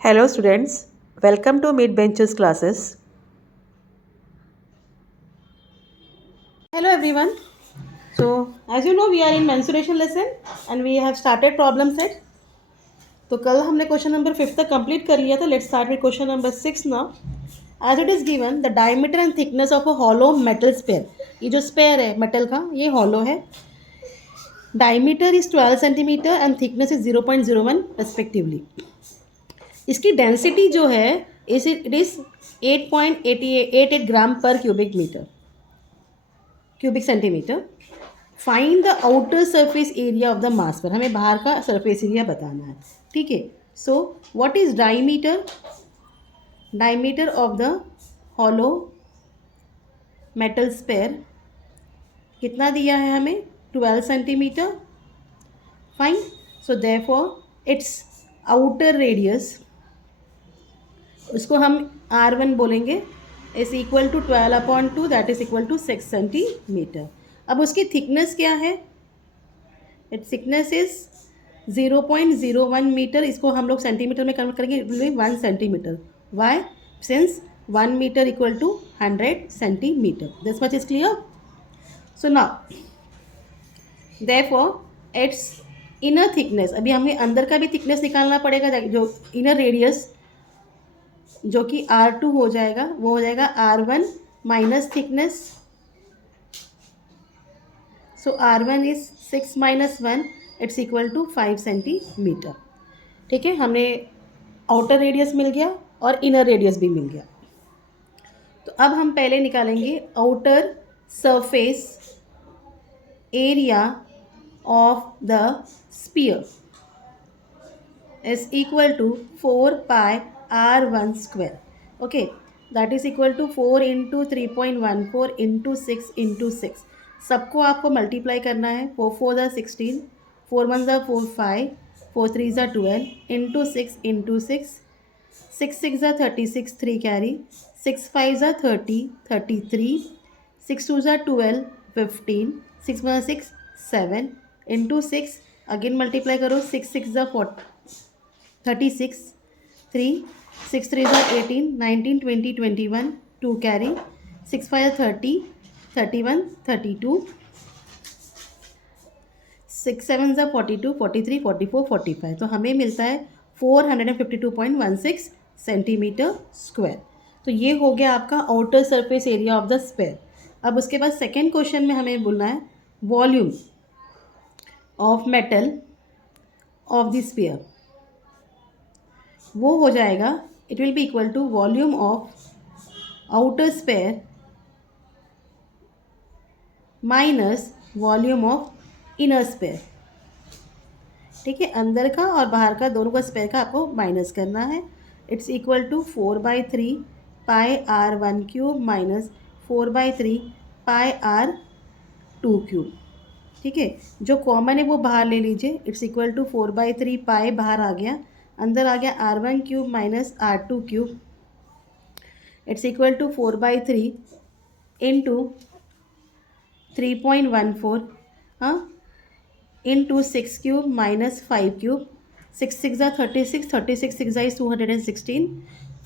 Hello students, welcome to Mid Benches classes. Hello everyone. So as you know we are in mensuration lesson and we have started problem set. तो कल हमने question number 5 तक complete कर लिया था. Let's start with question number 6 now. As it is given the diameter and thickness of a hollow metal sphere. ये जो sphere है मेटल का ये हॉलो है. Diameter is 12 centimetre and thickness is 0.01 respectively. इसकी डेंसिटी जो है it is 8.88 gram per cubic centimetre. Find the outer surface area of the mass per. हमें बाहर का सरफेस एरिया बताना है. ठीक है. So what is diameter of the hollow metal sphere कितना दिया है हमें? 12 centimetre. Fine. So therefore its outer radius, उसको हम R1 बोलेंगे, is equal to 12/2, that is equal to 6 centimetre. अब उसकी थिकनेस क्या है? Its thickness is 0.01 metre. इसको हम लोग सेंटीमीटर में कन्वर्ट करेंगे, it will be 1 centimetre. Why? Since 1 metre equal to 100 centimetre. This much is clear. So now therefore it's inner thickness. अभी हमें अंदर का भी थिकनेस निकालना पड़ेगा. जो इनर रेडियस जो कि R2 हो जाएगा, वो हो जाएगा R1 minus thickness. So R1 is 6 minus 1, it's equal to 5 centimetre. ठीक है. हमने आउटर रेडियस मिल गया और इनर रेडियस भी मिल गया. तो अब हम पहले निकालेंगे outer surface area of the sphere is equal to 4 pi R1 square. Okay, that is equal to 4 into 3.14 into 6 into 6. सबको आपको मल्टीप्लाई करना है. 4 4 ज़ा 16, 4 1 ज़ा 4 5, 4 3 ज़ा 12 into 6 into 6, 6 6 ज़ा 36 3 कैरी, 6 5 ज़ा 30 33, 6 2 ज़ा 12 15, 6 1 6 7 into 6. अगेन मल्टीप्लाई करो. 6 6 ज़ा 36 3, 6 3 ज़ा 18 19 20 21 2 कैरी, 6 5 30 31 32, 6 7 ज़ा 42 43 44 45. तो हमें मिलता है 452.16 सेंटीमीटर स्क्वायर. तो ये हो गया आपका outer surface area of the sphere. अब उसके बाद सेकेंड क्वेश्चन में हमें बोलना है volume of metal of the sphere. वो हो जाएगा, it will be equal to volume of outer sphere minus volume of inner sphere. ठीक है. अंदर का और बाहर का दोनों का स्पेयर का आपको माइनस करना है. It's equal to 4/3 pi R1 cube minus 4/3 pi R2 cube. ठीक है. जो कॉमन है वो बाहर ले लीजिए. इट्स इक्वल टू 4/3 पाई बाहर आ गया, अंदर आ गया R1 cube minus R2 cube. It's equal to 4/3 into 3.14 हाँ इंटू 6 क्यूब माइनस 5 क्यूब. 6 6 ज़ा 36 36 6 ज़ा इज 216,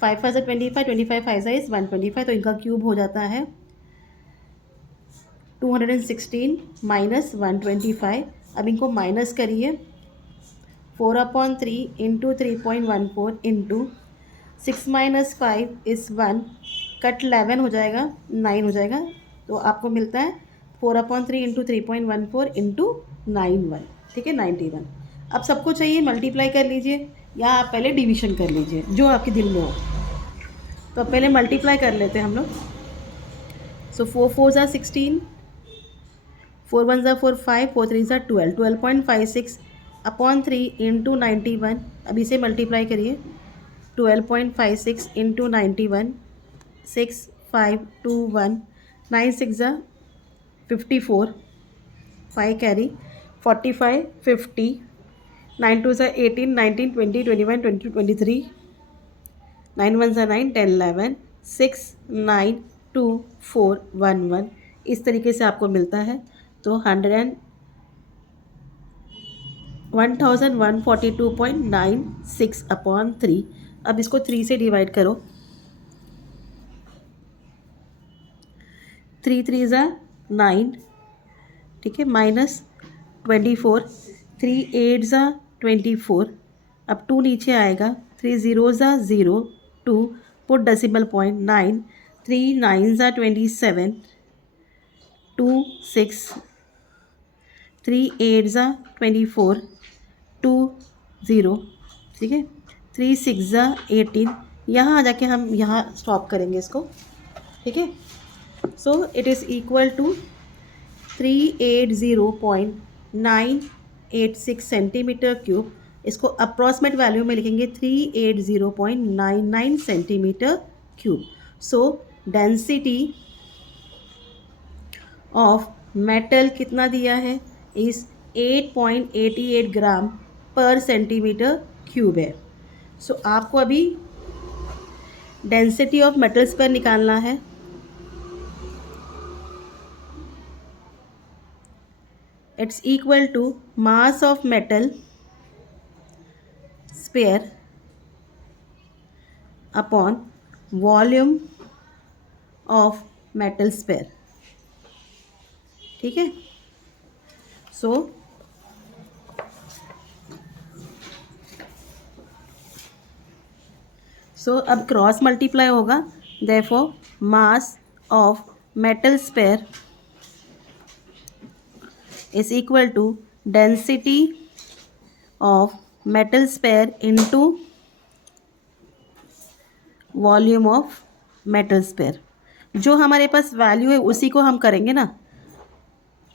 5 5 ज़ा 25 25 5 ज़ा इज 125. तो इनका क्यूब हो जाता है 216 माइनस 125. अब इनको माइनस करिए. 4/3 into 3.14 into 6 minus 5 is 1, cut 11 हो जाएगा, 9 हो जाएगा. तो आपको मिलता है 4/3 इंटू 3.14 इंटू 91. ठीक है. 91. अब सबको चाहिए मल्टीप्लाई कर लीजिए या आप पहले डिवीजन कर लीजिए, जो आपके दिल में हो. तो पहले मल्टीप्लाई कर लेते हैं हम लोग. सो 4 4 ज़ा 16, 4 1 ज़ा 4 5, 4 3 ज़ा 12, 12.56 अपॉन 3 इंटू 91. अब इसे मल्टीप्लाई करिए. 12.56 इंटू 91, 6 5 2 1, 9 6 ज़ा 54, 5 कैरी, 45 50, 9 2 ज़ा 18 19 20 21 22 23, 9 1 ज़ा 9 10 11, 6 9 2 4 1 1. इस तरीके से आपको मिलता है. तो 1142.96 अपॉन 3, अब इसको 3 से डिवाइड करो। 3 3 ज़ा 9, ठीक है, -24, 3 8 ज़ा 24, अब 2 नीचे आएगा, 3 0 ज़ा 0, 2, पुट डेसिमल पॉइंट 9, 3 9 ज़ा 27, 2 6, 3 8 ज़ा 24, 2 0, ठीक है, 3 6 ज़ा 18। यहाँ आ जाके हम यहाँ स्टॉप करेंगे इसको, ठीक है। So it is equal to 380.986 centimetre cube. इसको अप्रॉक्सीमेट वैल्यू में लिखेंगे 380.99 centimetre cube. So density of metal कितना दिया है, इस 8.88 ग्राम पर सेंटीमीटर क्यूब है। सो आपको अभी डेंसिटी ऑफ मेटल्स पर निकालना है। It's equal to mass of metal sphere upon volume of metal sphere, ठीक है। सो अब क्रॉस मल्टीप्लाई होगा, therefore mass of metal sphere is equal to density of metal sphere into volume of metal sphere. जो हमारे पास value है उसी को हम करेंगे ना।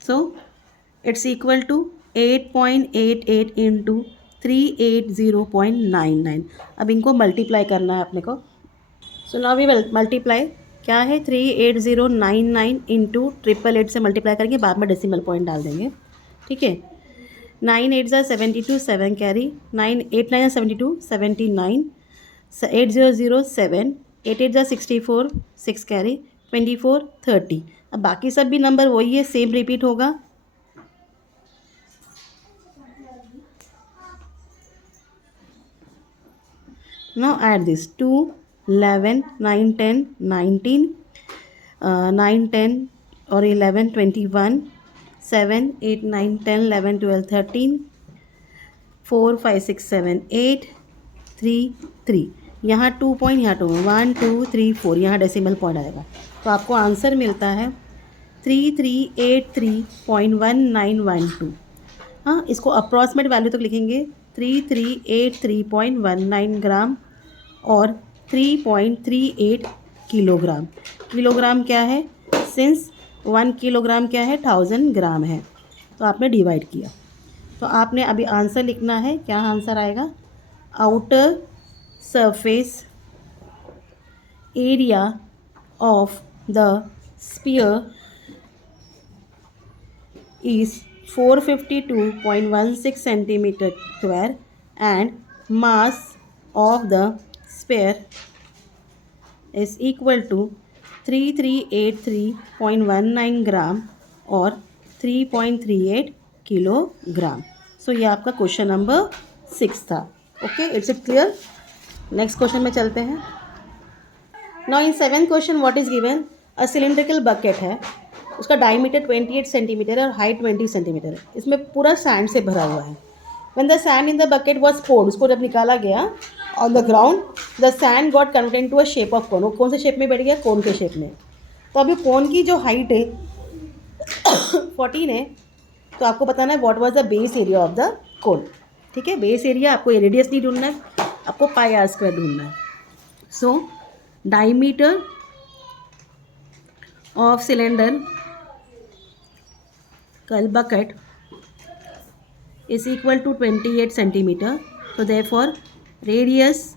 So it's equal to 8.88 into 380.99। अब इनको मल्टीप्लाई करना है अपने को। सो नाउ वी मल्टीप्लाई, क्या है 38099 इंटू 888 से मल्टीप्लाई करेंगे, बाद में डेसिमल पॉइंट डाल देंगे, ठीक है। 9 8 ज़ा 72, 7 कैरी, 9 8 9 ज़ा 72, 79, 8 0 0 7, 8 8 ज़ा 64, 6 कैरी, 24 30। अब बाकी सब भी नंबर वही है, सेम रिपीट होगा। Now add this 2 11 9 10 19, 9 10 और 11 21, 7 8 9 10 11 12 13, 4 5 6 7 8 3 3। यहाँ 2 पॉइंट, यहाँ 2, 1 2 3 4, यहाँ डेसिमल पॉइंट आएगा। तो आपको आंसर मिलता है 3383.1912। हाँ, इसको अप्रॉक्सीमेट वैल्यू तक लिखेंगे 3383.19 ग्राम और 3.38 किलोग्राम। किलोग्राम क्या है, सिंस 1 किलोग्राम क्या है, 1000 ग्राम है, तो आपने डिवाइड किया। तो आपने अभी आंसर लिखना है, क्या आंसर आएगा, outer surface area of the sphere is 452.16 centimeter square and mass of the sphere is equal to 3383.19 ग्राम और 3.38 किलोग्राम। सो ये आपका क्वेश्चन नंबर 6 था। Okay, it's it clear. Next question में चलते हैं। Now in 7th question what is given, a cylindrical bucket है, उसका diameter 28 centimetre और हाइट 20 सेंटीमीटर है। इसमें पूरा सैंड से भरा हुआ है। When the sand in the bucket was poured, उसको जब निकाला गया on the ground, the sand got converted into a shape of cone. वो कौन से शेप में बैठ गया, कोन के शेप में। तो अभी कोन की जो हाइट है 14 है, तो आपको बताना है what was the base area of the कोन, ठीक है। बेस एरिया आपको रेडियस नहीं ढूंढना है, आपको पाई आर स्क्वायर ढूंढना है। सो डायमीटर ऑफ सिलेंडर कल bucket is equal to 28 centimetre, तो therefore radius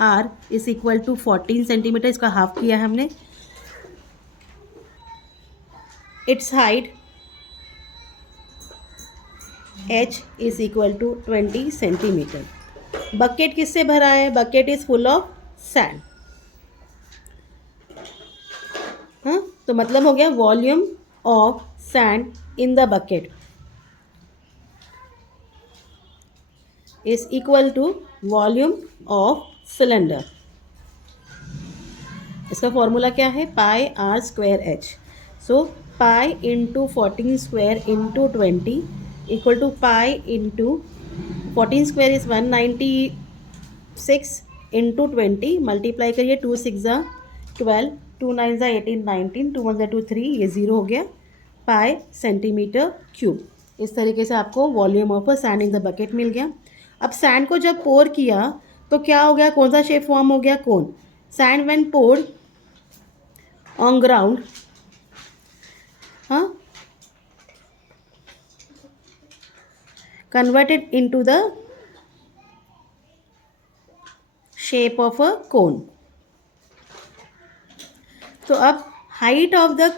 r is equal to 14 centimetre, इसका हाफ किया है हमने। It's height h is equal to 20 centimetre. Bucket किससे भरा है, bucket is full of sand. हाँ, तो मतलब हो गया volume of sand in the bucket is equal to volume of cylinder. इसका फॉर्मूला क्या है, पाई are square H. So pi into 14 square into 20 equal to pi into 14 square is 196 into 20 multiply करिए, 2 6 ज़ा 12, 2 9 ज़ा 18 19, 2 1 ज़ा 2 3, ये 0 हो गया, पाई सेंटीमीटर क्यूब। इस तरीके से आपको volume of a sand in the bucket मिल गया। अब सैंड को जब पोर किया तो क्या हो गया, कौन सा शेप फॉर्म हो गया, cone. Sand when poured on ground, हाँ, converted into the shape of a cone। तो अब हाइट ऑफ द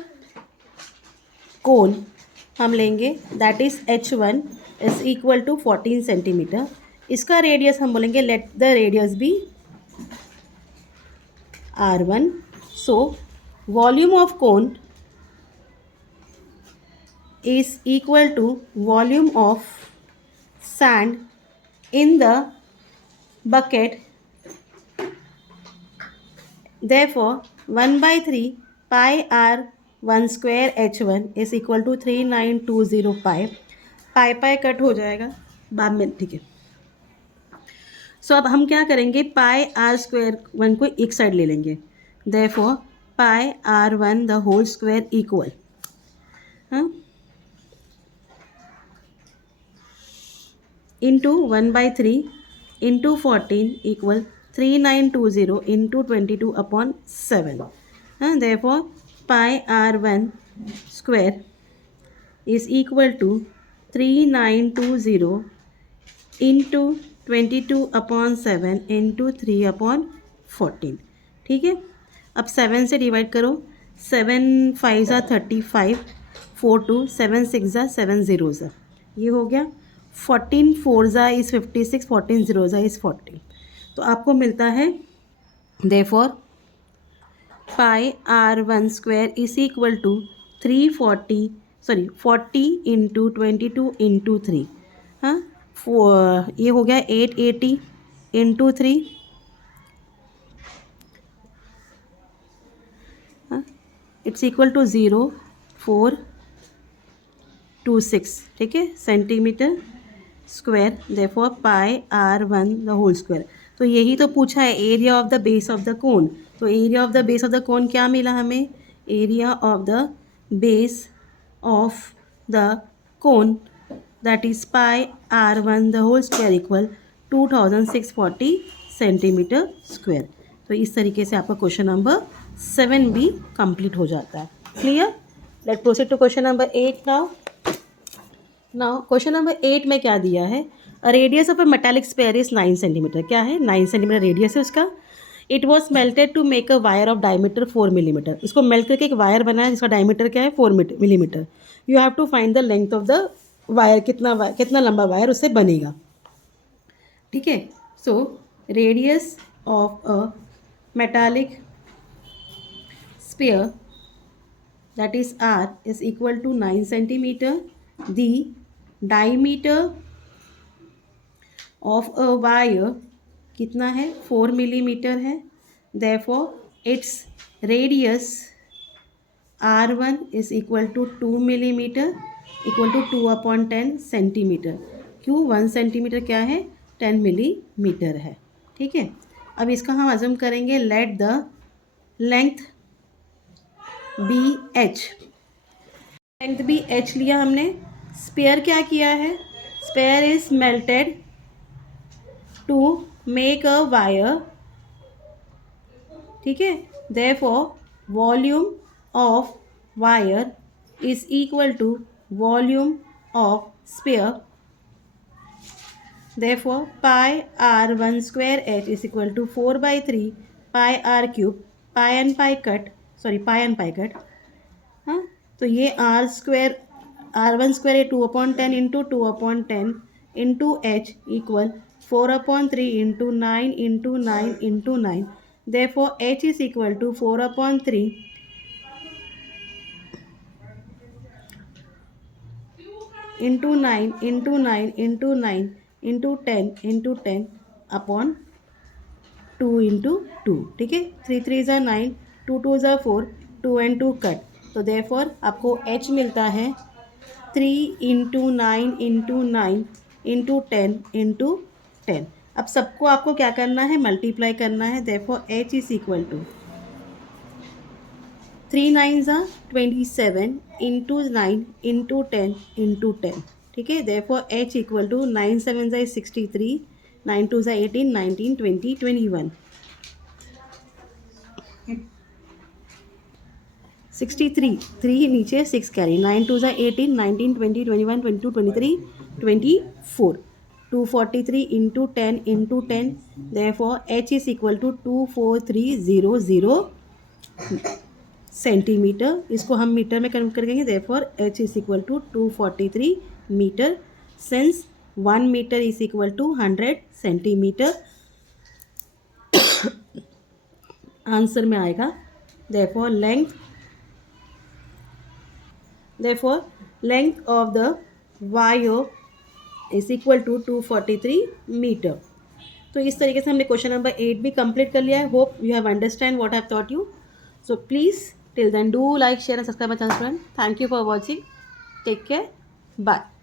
कोन हम लेंगे, that is h1 is equal to 14 centimetre. इसका रेडियस हम बोलेंगे let the radius be r1। So volume of cone is equal to volume of sand in the bucket, therefore 1 by 3 pi r1 square h1 is equal to 3920 pi। Pi pi cut हो जाएगा बाद में, ठीक है। सो अब हम क्या करेंगे, पाई आर स्क्वायर वन को एक साइड ले लेंगे, therefore pi r1 the whole square equal, हाँ, into 1 by 3 into 14 equal 3920 into 22 upon 7। Therefore pi r1 square is equal to 3920 into 22 upon 7 into 3 upon 14। ठीक है, अब 7 से डिवाइड करो, 7 5 ज़ा 35, 4 2, 7 6 ज़ा 7 0 ज़ा, ये हो गया। 14 4 ज़ा इज़ 56, 14 0 ज़ा इज़ 40। तो आपको मिलता है therefore pi r1 square is equal to 40 into 22 into 3, हाँ, ये हो गया 880 इंटू 3, इट्स इक्वल टू 0426, ठीक है, centimetre square. Therefore pi r1 the whole square. तो यही तो पूछा है, area of the base of the cone. तो area of the base of the cone क्या मिला हमें, area of the base of the cone that is pi r1 the whole square equal 2640 centimetre square. तो इस तरीके से आपका question number 7 भी कंप्लीट हो जाता है। Clear? Let proceed to question number 8 now question number 8 में क्या दिया है, radius of a metallic sphere is 9 centimetre. क्या है, 9 सेंटीमीटर रेडियस है उसका। It was melted to make a wire of diameter 4 millimetre. इसको मेल्ट करके एक वायर बना है जिसका डायमीटर क्या है, 4 millimetre. You have to find the length of the wire, कितना लंबा वायर उससे बनेगा, ठीक है। So radius of a metallic sphere that is r is equal to 9 centimeter। the diameter of a wire कितना है, 4 मिलीमीटर है। therefore its radius r1 is equal to 2 millimetre equal to 2 upon 10 centimetre. क्यों, 1 centimetre क्या है, 10 millimetre है, ठीक है। अब इसका हम अज्यूम करेंगे, let the length be H. Length be H लिया हमने। स्पेयर क्या किया है, sphere is melted to make a wire, ठीक है। Therefore volume of wire is equal to volume of sphere. Therefore pi r1 square H is equal to 4/3 pi r cube, pi and pi cut, हाँ। तो ये r square, r1 square है 2/10 into 2/10 into H equal 4/3 into 9 into 9 into 9। Therefore h is equal to 4/3 into 9 into 9 into 9 into 10 into 10 upon 2 into 2, ठीक है। 3 3 ज़ा 9, 2 2 ज़ा 4, 2 and 2 cut, तो therefore आपको h मिलता है 3 इंटू 9 इंटू 9 इंटू 10 इंटू 10। अब सबको आपको क्या करना है, मल्टीप्लाई करना है, therefore h is equal to 3 9 ज़ा 27 इंटू 9 इंटू 10 इंटू 10, ठीक है। देयरफॉर h इक्वल टू 9 7 ज़ा 63, 9 2 ज़ा 18, 19 20 21, 63, 3 नीचे 6 कैरी, 9 2 ज़ा 18, 19 20 21 22 23 24, 243 into 10 into 10, therefore h is equal to 24300 centimetre. इसको हम मीटर में कन्वर्ट करेंगे, therefore h is equal to 243 metre, since 1 metre is equal to 100 centimetre. Answer में आएगा therefore length of the wire is equal to 243 metre. तो इस तरीके से हमने क्वेश्चन नंबर 8 भी कंप्लीट कर लिया है। Hope you have understand what I have taught you. So please till then do like, share and subscribe my channel friend. Thank you for watching. Take care. Bye.